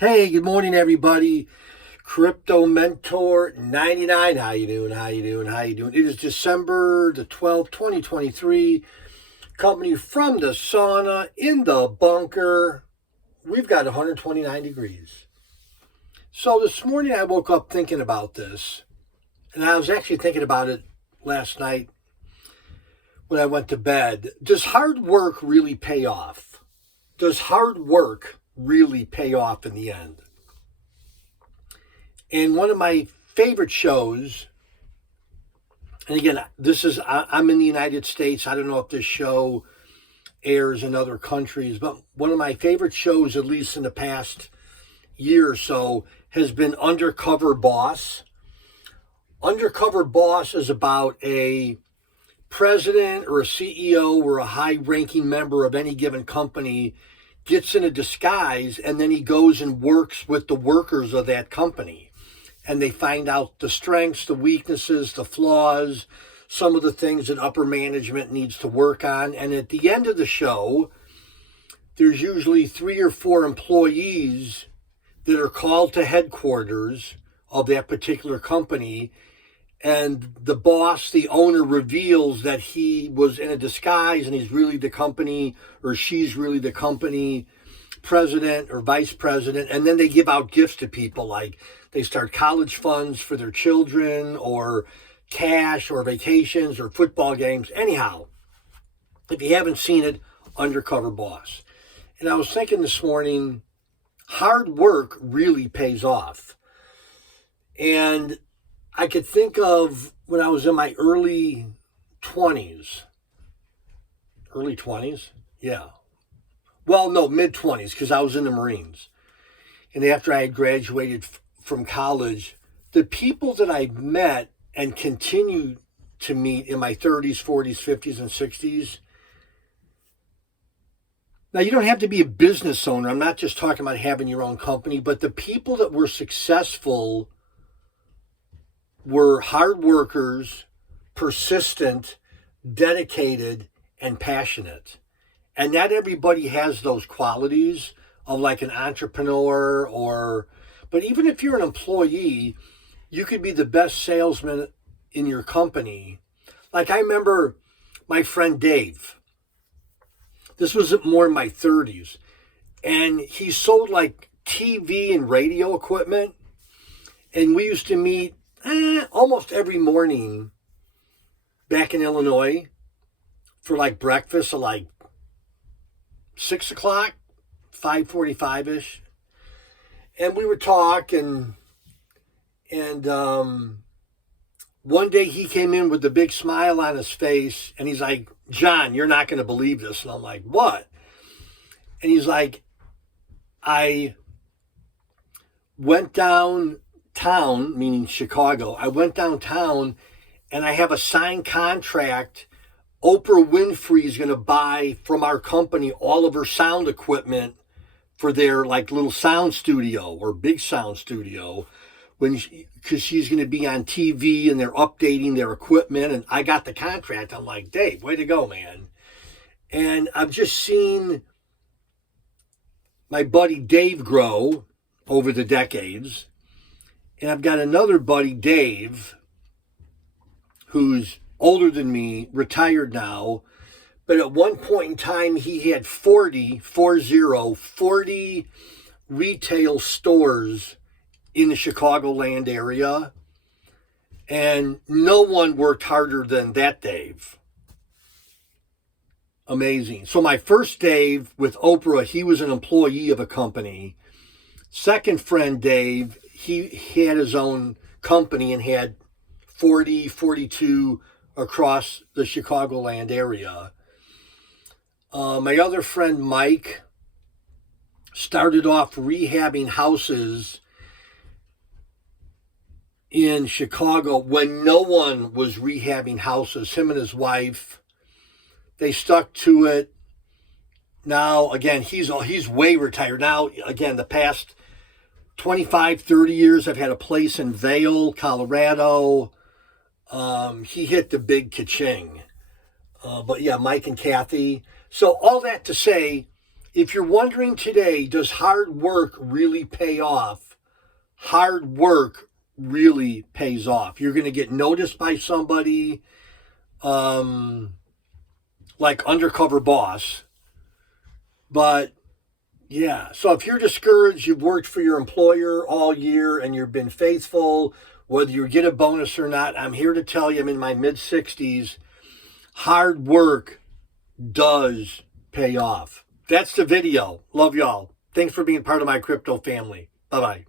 Hey, good morning, everybody. Crypto Mentor 99. How you doing? How you doing? How you doing? It is December the 12th, 2023. Company from the sauna in the bunker. We've got 129 degrees. So this morning I woke up thinking about this, and I was actually thinking about it last night when I went to bed. Does hard work really pay off? Does hard work really pay off in the end? And one of my favorite shows, and again, I'm in the United States. I don't know if this show airs in other countries, but one of my favorite shows, at least in the past year or so, has been Undercover Boss. Undercover Boss is about a president or a CEO or a high ranking member of any given company gets in a disguise, and then he goes and works with the workers of that company. And they find out the strengths, the weaknesses, the flaws, some of the things that upper management needs to work on. And at the end of the show, there's usually 3 or 4 employees that are called to headquarters of that particular company. And the boss, the owner, reveals that he was in a disguise and he's really the company, or she's really the company president or vice president. And then they give out gifts to people, like they start college funds for their children, or cash, or vacations, or football games. Anyhow, if you haven't seen it, Undercover Boss. And I was thinking this morning, hard work really pays off. And I could think of when I was in my early 20s. Early 20s? Yeah. Well, no, mid 20s, because I was in the Marines. And after I had graduated from college, the people that I met and continue to meet in my 30s, 40s, 50s, and 60s. Now, you don't have to be a business owner. I'm not just talking about having your own company, but the people that were successful were hard workers, persistent, dedicated, and passionate. And not everybody has those qualities of like an entrepreneur, but even if you're an employee, you could be the best salesman in your company. Like I remember my friend Dave. This was more in my 30s. And he sold like TV and radio equipment. And we used to meet almost every morning back in Illinois for like breakfast at like 6 o'clock, 5:45-ish. And we would talk, and one day he came in with a big smile on his face, and he's like, "John, you're not going to believe this." And I'm like, "What?" And he's like, "I went downtown," meaning Chicago. "I went downtown, and I have a signed contract. Oprah Winfrey is going to buy from our company all of her sound equipment for their like little sound studio or big sound studio, because she's going to be on TV and they're updating their equipment." And I got the contract. I'm like, "Dave, way to go, man." And I've just seen my buddy Dave grow over the decades. And I've got another buddy, Dave, who's older than me, retired now. But at one point in time, he had 40 retail stores in the Chicagoland area. And no one worked harder than that Dave. Amazing. So my first Dave with Oprah, he was an employee of a company. Second friend, Dave, he had his own company and had 42 across the Chicagoland area. My other friend, Mike, started off rehabbing houses in Chicago when no one was rehabbing houses. Him and his wife, they stuck to it. Now, again, he's way retired. Now, again, the past 25, 30 years, I've had a place in Vail, Colorado. He hit the big ka-ching. But yeah, Mike and Kathy. So all that to say, if you're wondering today, does hard work really pay off? Hard work really pays off. You're going to get noticed by somebody, like Undercover Boss. But yeah, so if you're discouraged, you've worked for your employer all year and you've been faithful, whether you get a bonus or not, I'm here to tell you, I'm in my mid-60s. Hard work does pay off. That's the video. Love y'all. Thanks for being part of my crypto family. Bye-bye.